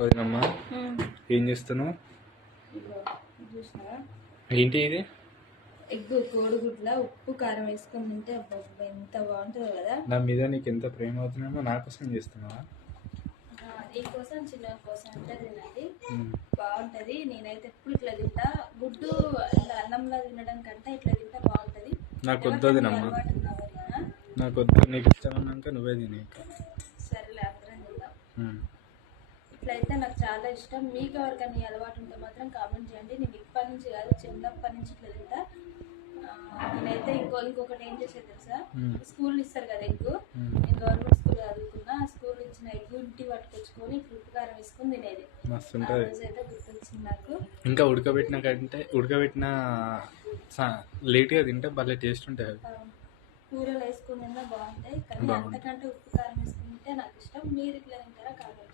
వదినమ్మా ఏం చేస్తున్నావు? ఏంటి ఇది? ఎగ్గు కోడిగుడ్ల ఉప్పు కారం వేసుకొని తింటే అబ్బా ఎంత బాగుంటుందో కదా. నా మీద నీకు ఎంత ప్రేమ అవుతున్నామో నా కోసం చేస్తున్నావా? నీకోసం చిన్న కోసం అంటే తినండి, బాగుంటది. నేనైతే ఎప్పుడు ఇట్లా తింటా, గుడ్డు ఇట్లా అన్నంలో తినడం కంటే ఇట్లా తింటా బాగుంటది. నాకు వద్దు తినమ్మా, నాకు వద్దు. నీకు ఇష్టం అన్నాక నువ్వే తినే. సరేలే, అందరం తిందాం. ఇట్లయితే నాకు చాలా ఇష్టం. మీకు ఎవరికైనా ఈ అలవాటు ఉంటే మాత్రం కామెంట్ చేయండి. నేను ఇప్పటి నుంచి కాదు, చిన్నప్పటి నుంచి ఇట్లా తింటా. నేనైతే ఇంకొకటి ఏం చేసేది తెలుసా, స్కూల్ ఇస్తారు కదా ఎగ్గు, నేను గవర్నమెంట్ స్కూల్ చదువుకున్నా. ఆ స్కూల్ ఇచ్చిన ఎగ్గు ఇంటికి పట్టుకొచ్చుకొని ఉప్పు కారం వేసుకొని తినేది. మస్తు ఉంటుంది. అయితే గుర్తొచ్చింది నాకు. ఇంకా ఉడకబెట్టిన లేట్గా తింటే భలే టేస్ట్ ఉంటాయి. కూరలు వేసుకుని తిన్నా బాగుంటాయి, కానీ అంతకంటే ఉప్పు కారం వేసుకుని తింటే నాకు ఇష్టం. మీరు ఇట్లా తింటారా? కామెంట్